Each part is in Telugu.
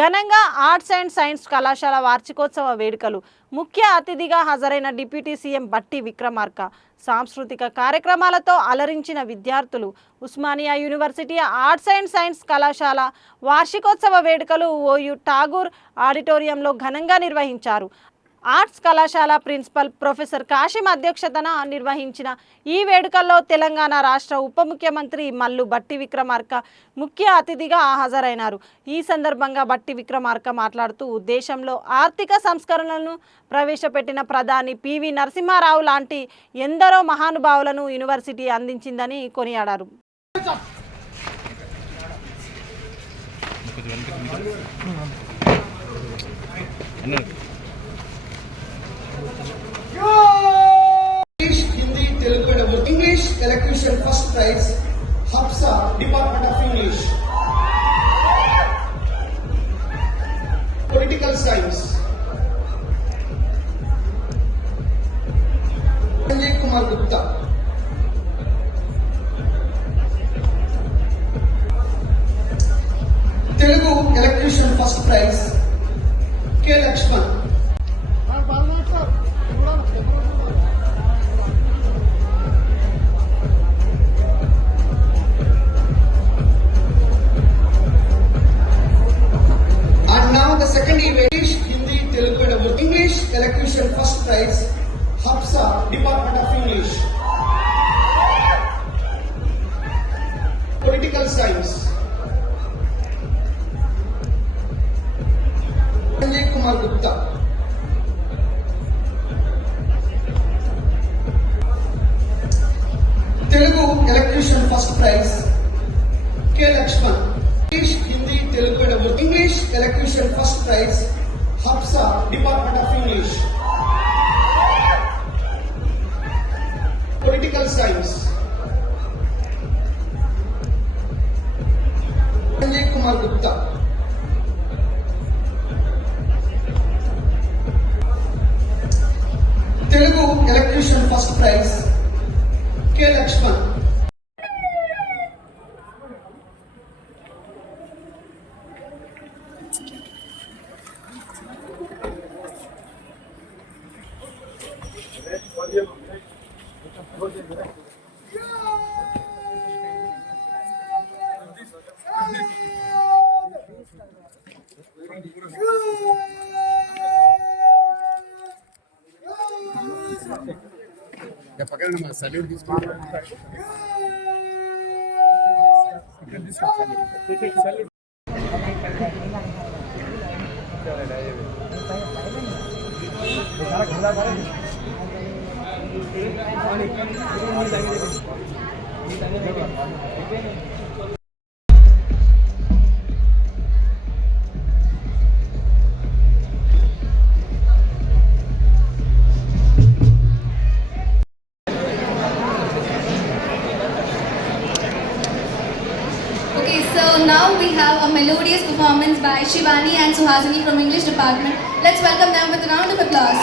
ఘనంగా ఆర్ట్స్ అండ్ సైన్స్ కళాశాల వార్షికోత్సవ వేడుకలు ముఖ్య అతిథిగా హాజరైన డిప్యూటీ సీఎం బట్టి విక్రమార్క సాంస్కృతిక కార్యక్రమాలతో అలరించిన విద్యార్థులు Osmania university arts and science కళాశాల వార్షికోత్సవ వేడుకలు ఓయూ ఠాగూర్ ఆడిటోరియంలో ఘనంగా నిర్వహించారు. ఆర్ట్స్ కళాశాల ప్రిన్సిపల్ ప్రొఫెసర్ కాశీం అధ్యక్షతన నిర్వహించిన ఈ వేడుకల్లో తెలంగాణ రాష్ట్ర ఉప ముఖ్యమంత్రి మల్లు బట్టి విక్రమార్క ముఖ్య అతిథిగా హాజరైనారు. ఈ సందర్భంగా బట్టి విక్రమార్క మాట్లాడుతూ దేశంలో ఆర్థిక సంస్కరణలను ప్రవేశపెట్టిన ప్రధాని పివి నరసింహారావు లాంటి ఎందరో మహానుభావులను యూనివర్సిటీ అందించిందని కొనియాడారు. Hindi, Telugu and English elocution first prize, Hafsa, Department of English. Political Science, Sanjay Kumar Gupta. Telugu elocution first prize, K. Lakshman. Second event, Hindi, Telugu and English elocution first prize, Hafsa, Department of English. Political Science, Sanjay Kumar Gupta. Telugu elocution first prize, K. Lakshman. Hindi, Telugu and English elocution first prize, Hafsa, Department of English. Political Science, Sanjay Kumar Gupta. Telugu elocution first prize, K. Lakshman. పక్కన సల్యూట్ తీసుకోండి. So now we have a melodious performance by Shivani and Suhasini from English department. Let's welcome them with a round of applause.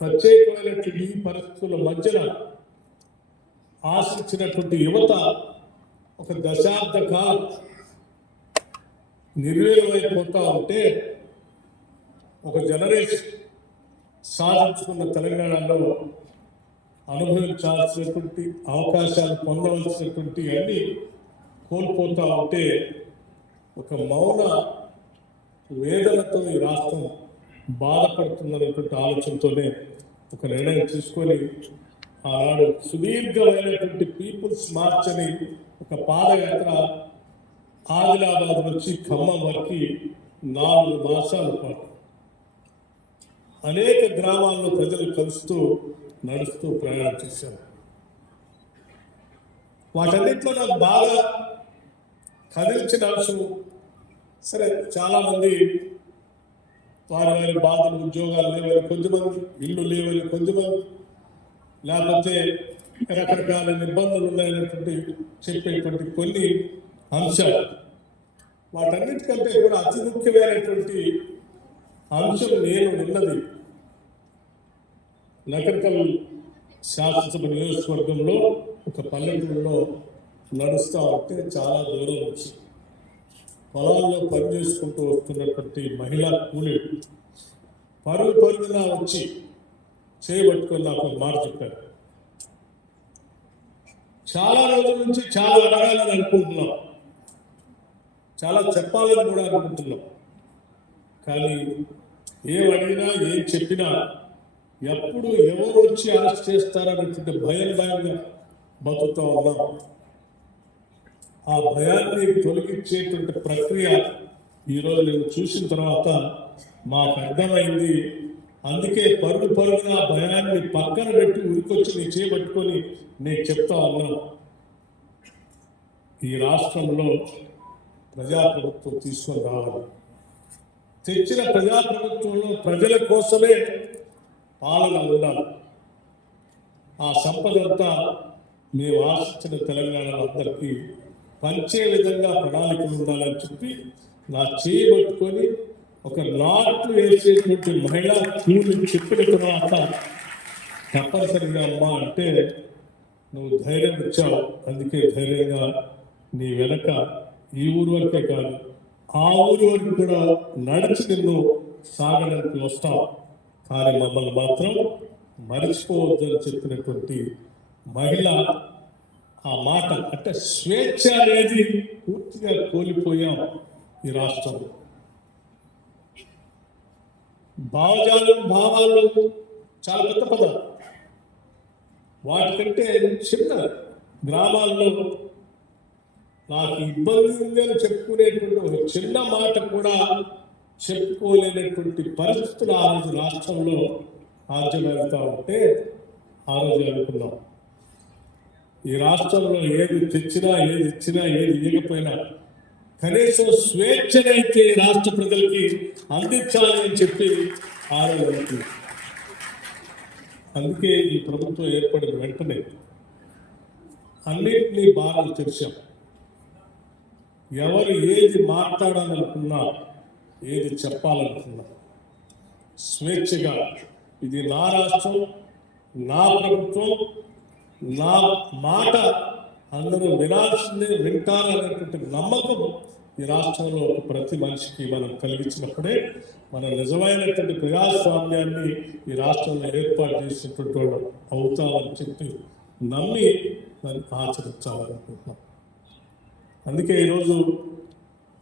ప్రత్యేకమైనటువంటి ఈ పరిస్థితుల మధ్యన ఆశించినటువంటి యువత ఒక దశాబ్ద కాలం నిర్వీర్యమైపోతా ఉంటే ఒక జనరేషన్ సాధించుకున్న తెలంగాణలో అనుభవించాల్సినటువంటి అవకాశాలు పొందవలసినటువంటి అన్ని కోల్పోతూ ఉంటే ఒక మౌన వేదనతో ఈ రాష్ట్రం బాధపడుతుందనేటువంటి ఆలోచనతోనే ఒక నిర్ణయం తీసుకొని ఆనాడు సుదీర్ఘమైనటువంటి పీపుల్స్ మార్చ్ అని ఒక పాదయాత్ర ఆదిలాబాద్ నుంచి ఖమ్మం వరకు 4 మాసాల పాటు అనేక గ్రామాల్లో ప్రజలు కలుస్తూ నడుస్తూ ప్రయాణం చేశారు. వాటన్నిటిలో నాకు బాగా కదిల్చిన అంశం. సరే, చాలామంది వారి బాధలు, ఉద్యోగాలు లేవని కొంతమంది, ఇల్లు లేవని కొంతమంది, లేకపోతే రకరకాల ఇబ్బందులు ఉన్నాయనేటువంటి చెప్పేటువంటి కొన్ని అంశాలు. వాటన్నిటికంటే కూడా అతి ముఖ్యమైనటువంటి అంశం నేను విన్నది నకరికల్ శాసనసభ నియోజకవర్గంలో ఒక పల్లెటూరులో నడుస్తూ ఉంటే చాలా దూరం వచ్చి పొలాల్లో పనిచేసుకుంటూ వస్తున్నటువంటి మహిళా కూలీలు పరుగున వచ్చి చేయబట్టుకొని నాకు ఒక మాట చెప్పారు. చాలా రోజుల నుంచి చాలా అడగాలని అనుకుంటున్నాం, చాలా చెప్పాలని కూడా అనుకుంటున్నాం. కానీ ఏం అడిగినా ఏం చెప్పినా ఎప్పుడు ఎవరు వచ్చి అరెస్ట్ చేస్తారనేటువంటి భయంగా బతుకుతూ ఉన్నాం. ఆ భయాన్ని తొలగించేటువంటి ప్రక్రియ ఈరోజు నేను చూసిన తర్వాత మాకు అర్థమైంది. అందుకే పరుగున భయాన్ని పక్కన పెట్టి ఉరికొచ్చి నేను చేయబట్టుకొని నేను చెప్తా ఉన్నాను, ఈ రాష్ట్రంలో ప్రజాప్రభుత్వం తీసుకొని రావాలి. తెచ్చిన ప్రజాప్రభుత్వంలో ప్రజల కోసమే పాలన ఉండాలి. ఆ సంపదంతా మేము ఆశించిన తెలంగాణలో అందరికీ పంచే విధంగా ప్రణాళికలు ఉండాలని చెప్పి నా చేయబట్టుకొని ఒక నాట్లు వేసేటువంటి మహిళా కూలిని చెప్పిన తర్వాత తప్పనిసరిగా అమ్మా అంటే నువ్వు ధైర్యం ఇచ్చావు, అందుకే ధైర్యంగా నీ వెనక ఈ ఊరు వరకే కాదు ఆ ఊరు వరకు కూడా నడిచి నిన్ను సాగడానికి వస్తావు, కానీ మమ్మల్ని మాత్రం మరిచిపోవద్దని చెప్పినటువంటి మహిళ ఆ మాట. అంటే స్వేచ్ఛ అనేది పూర్తిగా కోల్పోయాం ఈ రాష్ట్రంలో. భావాలు చాలా పెద్ద పదాలు. వాటికంటే చిన్న గ్రామాల్లో నాకు ఇబ్బంది ఉంది అని చెప్పుకునేటువంటి ఒక చిన్న మాట కూడా చెప్పుకోలేనటువంటి పరిస్థితులు ఆ రోజు రాష్ట్రంలో ఆజ్యమవుతా ఉంటే ఆ రోజు అనుకున్నాం, ఈ రాష్ట్రంలో ఏది తెచ్చినా, ఏది ఇచ్చినా, ఏది ఇవ్వకపోయినా కనీసం స్వేచ్ఛనైతే రాష్ట్ర ప్రజలకి అందించాలి అని చెప్పి ఆ రోజు అనుకున్నాం. అందుకే ఈ ప్రభుత్వం ఏర్పడిన వెంటనే అన్నింటినీ బాగా తెరిచాం. ఎవరు ఏది మాట్లాడాలనుకున్నా, ఏది చెప్పాలనుకున్నా స్వేచ్ఛగా, ఇది నా రాష్ట్రం, నా ప్రభుత్వం, నా మాట అందరూ వినాల్సిందే, వింటారనేటువంటి నమ్మకం ఈ రాష్ట్రంలో ప్రతి మనిషికి మనం కలిగించినప్పుడే మనం నిజమైనటువంటి ప్రజాస్వామ్యాన్ని ఈ రాష్ట్రంలో ఏర్పాటు చేసినటువంటి వాళ్ళు అవుతామని చెప్పి నమ్మి దాన్ని ఆచరించాలనుకుంటున్నాం. అందుకే ఈరోజు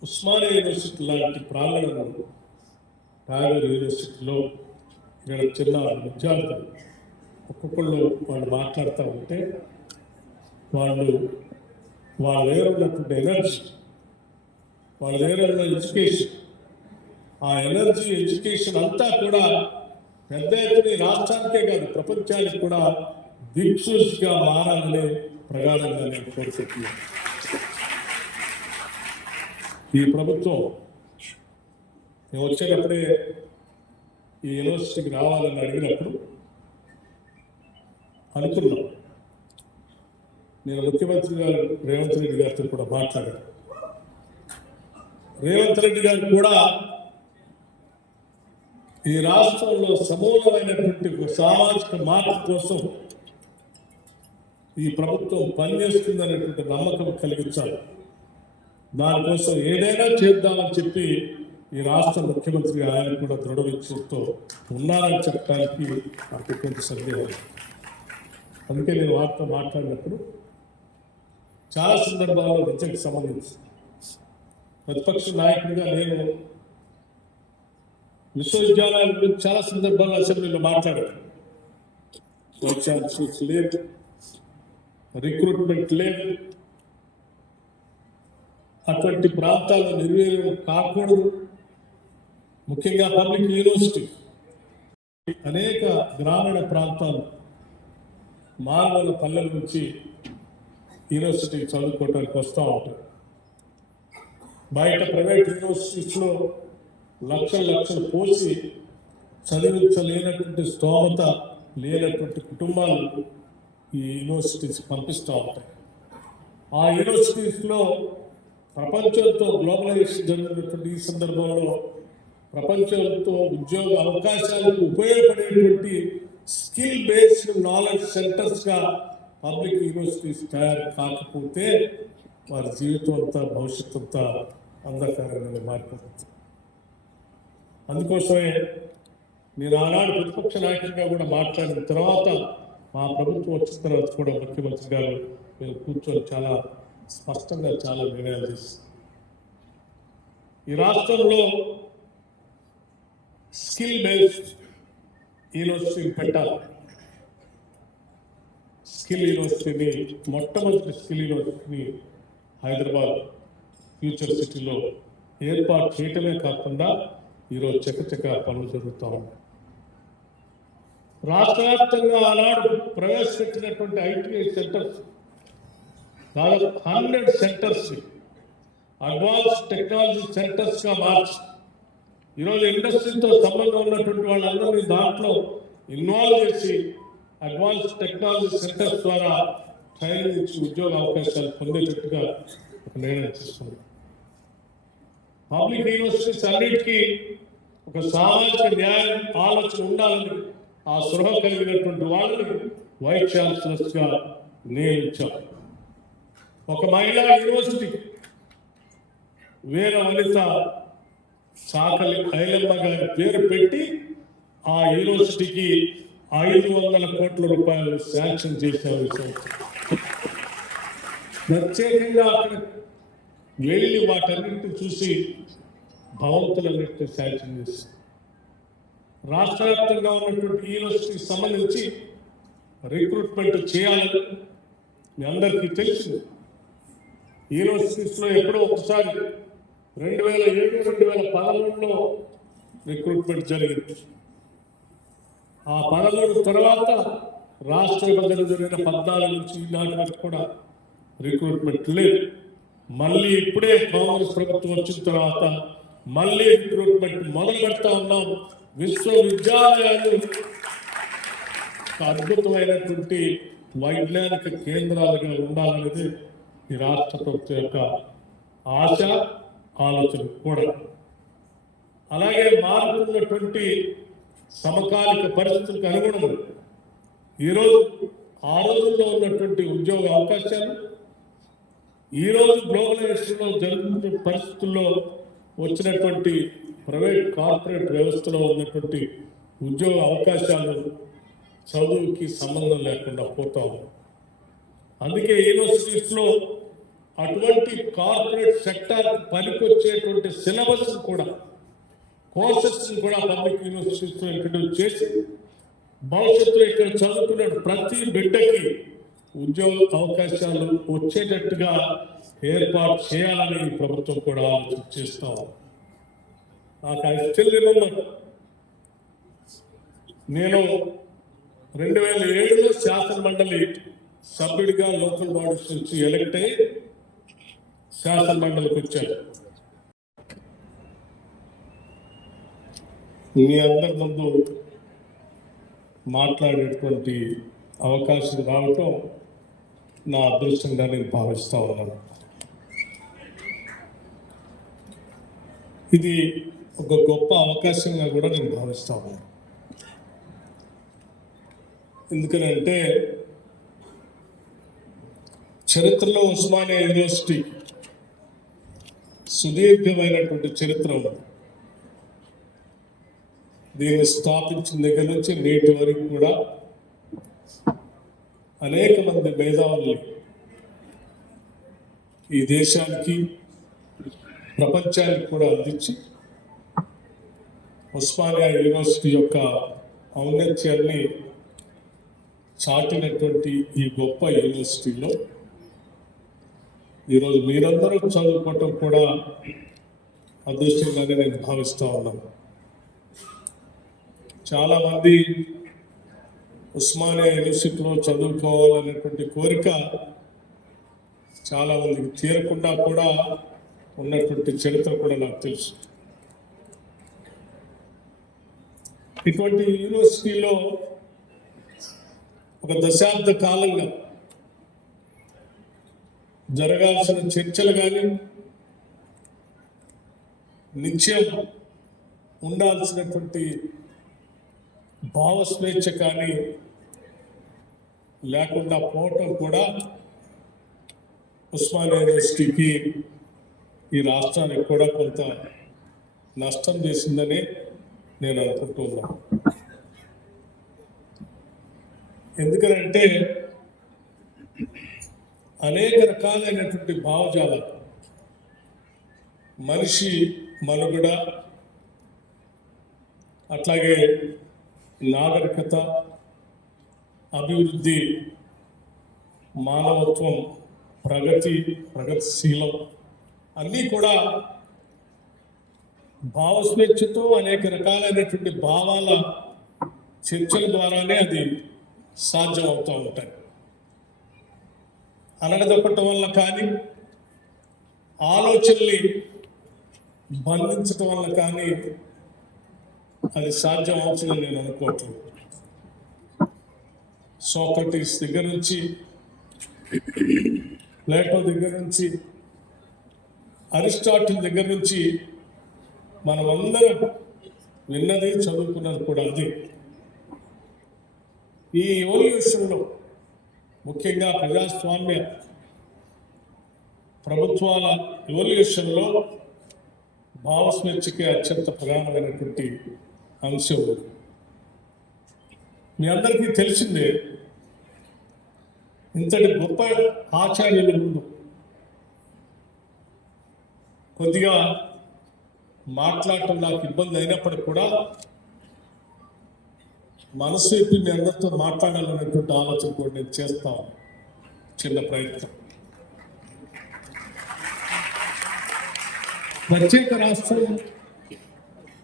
ఉస్మానియా యూనివర్సిటీ లాంటి ప్రాంగణంలో, ట్యాగూర్ యూనివర్సిటీలో ఇక్కడ చిన్న విద్యార్థులు ఒక్కొక్కళ్ళు వాళ్ళు మాట్లాడుతూ ఉంటే వాళ్ళ దగ్గర ఉన్నటువంటి ఎనర్జీ, వాళ్ళ దగ్గర ఉన్న ఎడ్యుకేషన్, ఆ ఎనర్జీ ఎడ్యుకేషన్ అంతా కూడా పెద్ద ఎత్తున ఈ రాష్ట్రానికే కాదు ప్రపంచానికి కూడా దిక్సూచిగా మారాలనే ప్రగాఢంగా నేను కోరుకుంటున్నాను. ఈ ప్రభుత్వం నేను వచ్చేటప్పుడే ఈ యూనివర్సిటీకి రావాలని అడిగినప్పుడు అనుకున్నాం, నేను ముఖ్యమంత్రి గారు రేవంత్ రెడ్డి గారితో కూడా మాట్లాడాను. రేవంత్ రెడ్డి గారు కూడా ఈ రాష్ట్రంలో సమూలమైనటువంటి సామాజిక మార్పు కోసం ఈ ప్రభుత్వం పనిచేస్తుందనేటువంటి నమ్మకం కలిగించాలి. దానికోసం ఏదైనా చేద్దామని చెప్పి ఈ రాష్ట్ర ముఖ్యమంత్రి ఆయన కూడా దృఢ నిశ్చయంతో ఉన్నారని చెప్పడానికి నాకు కొంత సందేహం. అందుకే నేను వారితో మాట్లాడినప్పుడు చాలా సందర్భాల్లో విద్యకు సంబంధించి ప్రతిపక్ష నాయకుడిగా నేను విశ్వవిద్యాలయాల గురించి చాలా సందర్భాల్లో అసెంబ్లీలో మాట్లాడాను. వైస్ ఛాన్సలర్స్ లేదు, రిక్రూట్మెంట్ లేదు, అటువంటి ప్రాంతాల్లో నిర్వీర్యం కాకూడదు. ముఖ్యంగా పబ్లిక్ యూనివర్సిటీ అనేక గ్రామీణ ప్రాంతాలు, మారుమూల పల్లెల నుంచి యూనివర్సిటీకి చదువుకోవడానికి వస్తూ ఉంటారు. బయట ప్రైవేట్ యూనివర్సిటీస్లో లక్షలు పోసి చదివించలేనటువంటి స్తోమత లేనటువంటి కుటుంబాలు ఈ యూనివర్సిటీస్ పంపిస్తూ ఉంటాయి. ఆ యూనివర్సిటీస్లో ప్రపంచంతో గ్లోబలైజేషన్ జరిగినటువంటి ఈ సందర్భంలో ప్రపంచంతో ఉద్యోగ అవకాశాలకు ఉపయోగపడేటువంటి స్కిల్ బేస్డ్ నాలెడ్జ్ సెంటర్స్గా పబ్లిక్ యూనివర్సిటీస్ తయారు కాకపోతే వారి జీవితం అంతా భవిష్యత్తు అంతా అంధకారంగా మారిపోతుంది. అందుకోసమే నేను ఆనాడు ప్రతిపక్ష నాయకుడిగా కూడా మాట్లాడిన తర్వాత మా ప్రభుత్వం వచ్చిన తర్వాత కూడా ముఖ్యమంత్రి గారు మేము కూర్చొని చాలా స్పష్టంగా చాలా నిర్ణయాలు చేస్తాం. ఈ రాష్ట్రంలో స్కిల్ బేస్డ్ యూనివర్సిటీ పెట్టాలి. స్కిల్ యూనివర్సిటీని మొట్టమొదటి స్కిల్ యూనివర్సిటీని హైదరాబాద్ ఫ్యూచర్ సిటీలో ఏర్పాటు చేయటమే కాకుండా ఈరోజు చకచక పనులు జరుగుతూ ఉన్నాయి. రాష్ట్ర వ్యాప్తంగా ఆనాడు ప్రవేశపెట్టినటువంటి ఐటీఐ సెంటర్స్ దాదాపు 100 సెంటర్స్ అడ్వాన్స్ టెక్నాలజీ సెంటర్స్గా మార్చి ఈరోజు ఇండస్ట్రీతో సంబంధం ఉన్నటువంటి వాళ్ళందరినీ దాంట్లో ఇన్వాల్వ్ చేసి అడ్వాన్స్ టెక్నాలజీ సెంటర్స్ ద్వారా ట్రైనింగ్ ఇచ్చి ఉద్యోగ అవకాశాలు పొందేటట్టుగా ఒక నిర్ణయం తీసుకుంది. పబ్లిక్ యూనివర్సిటీస్ అన్నిటికీ ఒక సామాజిక న్యాయం ఆలోచన ఉండాలని ఆ స్పృహ కలిగినటువంటి వాళ్ళని వైస్ ఛాన్సలర్స్గా నియమించాం. ఒక మహిళా యూనివర్సిటీ వీర వనిత చాకలి ఐలమ్మ గారి పేరు పెట్టి ఆ యూనివర్సిటీకి 500 కోట్ల రూపాయలు శాంక్షన్ చేశారు. ప్రత్యేకంగా అక్కడ వెళ్ళి వాటన్నింటిని చూసి భవంతులన్నింటినీ శాంక్షన్ చేశారు. రాష్ట్ర వ్యాప్తంగా ఉన్నటువంటి యూనివర్సిటీకి సంబంధించి రిక్రూట్మెంట్ చేయాలని మీ అందరికీ తెలిసింది. యూనివర్సిటీస్లో ఎప్పుడో ఒకసారి 2007-2013లో రిక్రూట్మెంట్ జరిగింది. ఆ 13 తర్వాత రాష్ట్ర విభజన జరిగిన 14 నుంచి ఈనాటి వరకు కూడా రిక్రూట్మెంట్ లేదు. మళ్ళీ ఇప్పుడే కాంగ్రెస్ ప్రభుత్వం వచ్చిన తర్వాత మళ్ళీ రిక్రూట్మెంట్ మొదలు పెడతా ఉన్నాం. విశ్వవిద్యాలయాలు అద్భుతమైనటువంటి వైజ్ఞానిక కేంద్రాలుగా ఉండాలనేది ఈ రాష్ట్ర ప్రభుత్వం యొక్క ఆశ ఆలోచన కూడా. అలాగే మారుతున్నటువంటి సమకాలిక పరిస్థితులకు అనుగుణంగా ఈరోజు ఆ రోజుల్లో ఉన్నటువంటి ఉద్యోగ అవకాశాలు ఈరోజు గ్లోబలైజేషన్లో జరుగుతున్న పరిస్థితుల్లో వచ్చినటువంటి ప్రైవేట్ కార్పొరేట్ వ్యవస్థలో ఉన్నటువంటి ఉద్యోగ అవకాశాలు చదువుకి సంబంధం లేకుండా పోతాం. అందుకే యూనివర్సిటీస్లో అటువంటి కార్పొరేట్ సెక్టార్ పనికొచ్చేటువంటి సిలబస్ కూడా కోర్సెస్ కూడా పబ్లిక్ యూనివర్సిటీస్లో ఇంట్రడ్యూస్ చేసి భవిష్యత్తులో ఇక్కడ చదువుకునే ప్రతి బిడ్డకి ఉద్యోగ అవకాశాలు వచ్చేటట్టుగా ఏర్పాటు చేయాలని ప్రభుత్వం కూడా ఆలోచన చేస్తాం. నాకు ఐ స్టిల్ రిమెంబర్, నేను 2007లో శాసన మండలి సభ్యుడిగా లోకల్ బాడీస్ నుంచి ఎలక్ట్ అయ్యి శాసన మండలికి వచ్చాను. మీ అందరి ముందు మాట్లాడేటువంటి అవకాశం రావటం నా అదృష్టంగా నేను భావిస్తూ ఉన్నాను. ఇది ఒక గొప్ప అవకాశంగా కూడా నేను భావిస్తూ ఉన్నాను. ఎందుకనంటే చరిత్రలో ఉస్మానియా యూనివర్సిటీ సుదీర్ఘమైనటువంటి చరిత్ర ఉంది. దీన్ని స్థాపించిన దగ్గర నుంచి నేటి వరకు కూడా అనేక మంది మేధావుల్ని ఈ దేశానికి ప్రపంచానికి కూడా అందించి ఉస్మానియా యూనివర్సిటీ యొక్క ఔన్నత్యాన్ని చాటినటువంటి ఈ గొప్ప యూనివర్సిటీలో ఈరోజు మీరందరూ చదువుకోవటం కూడా అదృష్టంగానే నేను భావిస్తూ ఉన్నాను. చాలామంది ఉస్మానియా యూనివర్సిటీలో చదువుకోవాలనేటువంటి కోరిక చాలామందికి తీరకుండా కూడా ఉన్నటువంటి చరిత్ర కూడా నాకు తెలుసు. ఇటువంటి యూనివర్సిటీలో ఒక దశాబ్ద కాలంగా జరగాల్సిన చర్చలు కానీ నిత్యం ఉండాల్సినటువంటి భావస్వేచ్ఛ కానీ లేకుండా పోవటం కూడా ఉస్మానియా యూనివర్సిటీకి ఈ రాష్ట్రానికి కూడా కొంత నష్టం చేసిందని నేను అనుకుంటున్నాను. ఎందుకంటే అనేక రకాలైనటువంటి భావజాలాలు, మనిషి మనుగడ, అట్లాగే నాగరికత, అభివృద్ధి, మానవత్వం, ప్రగతిశీలం అన్నీ కూడా భావస్వేచ్ఛతో అనేక రకాలైనటువంటి భావాల చర్చల ద్వారానే అది సాధ్యం అవుతూ ఉంటాయి. అనగదొక్కటం వల్ల కానీ, ఆలోచనల్ని బంధించటం వల్ల కానీ అది సాధ్యం అవుతుందని నేను అనుకోవట్లేదు. సోక్రటీస్ దగ్గర నుంచి, ప్లేటో దగ్గర నుంచి, అరిస్టాటిల్ దగ్గర నుంచి మనమందరం విన్నది, చదువుకున్నది కూడా అది. ఈ ఎవల్యూషన్లో ముఖ్యంగా ప్రజాస్వామ్య ప్రభుత్వాల ఎవల్యూషన్లో భావస్వేచ్ఛకి అత్యంత ప్రధానమైనటువంటి అంశం. మీ అందరికీ తెలిసిందే, ఇంతటి గొప్ప ఆచార్యుల ముందు కొద్దిగా మాట్లాడటం నాకు ఇబ్బంది అయినప్పటికీ కూడా మనసు ఎప్పి మీ అందరితో మాట్లాడాలనేటువంటి ఆలోచన కూడా నేను చేస్తాను. చిన్న ప్రయత్నం. ప్రత్యేక రాష్ట్రం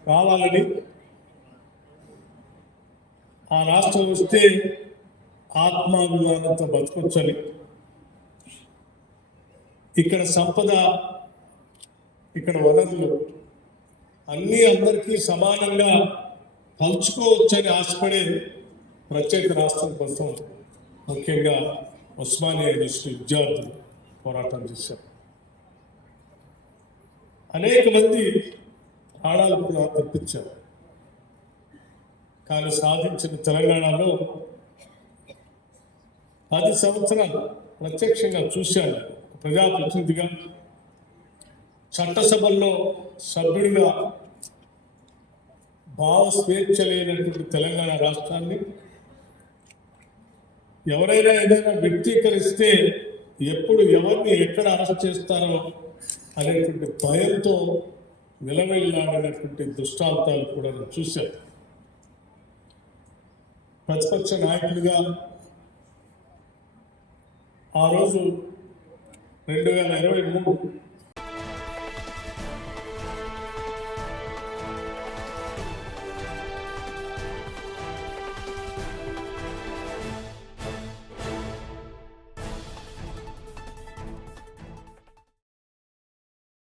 కావాలని, ఆ రాష్ట్రం వస్తే ఆత్మాభిమానంతో బతకొచ్చని, ఇక్కడ సంపద, ఇక్కడ వనరులు అన్నీ అందరికీ సమానంగా పంచుకోవచ్చని ఆశపడే ప్రత్యేక రాష్ట్రం కోసం ముఖ్యంగా ఉస్మానియా యూనివర్సిటీ విద్యార్థులు పోరాటం చేశారు. అనేక మంది ప్రాణాలు కూడా అర్పించారు. కానీ సాధించిన తెలంగాణలో 10 సంవత్సరాలు ప్రత్యక్షంగా చూశాను. ప్రజాప్రతినిధిగా, చట్టసభల్లో సభ్యుడిగా భావస్వేచ్ఛ లేనటువంటి తెలంగాణ రాష్ట్రాన్ని ఎవరైనా ఏదైనా వ్యక్తీకరిస్తే ఎప్పుడు ఎవరిని ఎక్కడ అరెస్ట్ చేస్తారో అనేటువంటి భయంతో విలవిల్లాడినటువంటి దృష్టాంతాలు కూడా నేను చూశాను. ప్రతిపక్ష నాయకుడిగా ఆ రోజు 2023